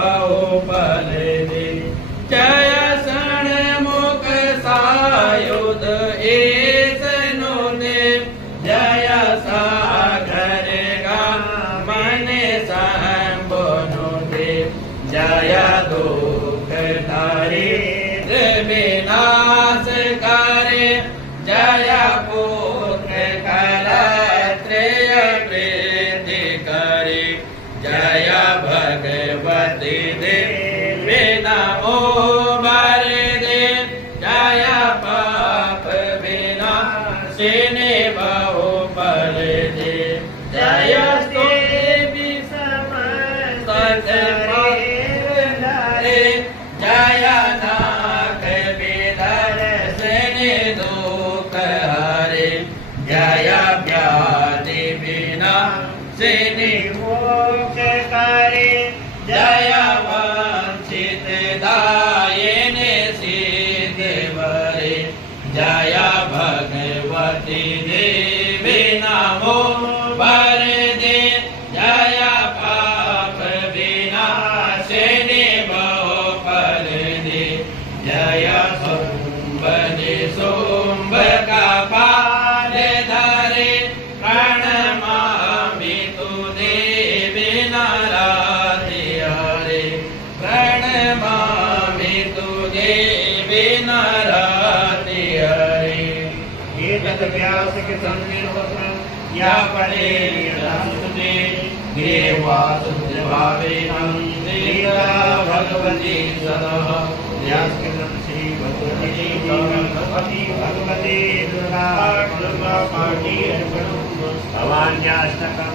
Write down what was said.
बहुबल दे। जय षण्मुख सायुध ईसनु देव। जय सागर गमन शंभुनु देव। जय दुख दारिद्र विनाश करे। जय पुत्र कलत्रय वृद्धि करे। जय भगवती देवी नमो वरदे। जय पाप विनाशिनी बहुबल दे। जय देवी समस्त रे। जय नाथ विदर्शनी दुख हरे। जय व्याधि विनाशिनी मोक्ष करे। जय वंचित दायिनी सिद्ध वरे। जय भगवती देवी नमो वरदे। जय पाप विनाशिनी बहुबल दे। जय शुंभ निशुंभ कपाल धरे। प्रणमामि तु देवी नाराधि हरे। प्रणमामि तु देवी नाराधि हरे। एतत् व्यास के संनिर्वचनं या परे रामसुते ग्रीवासुद्ध भावेन श्रीरा भगवती सदा। व्यास के श्री भगवती भगवती दुर्गा पाठी अवान्याष्टकं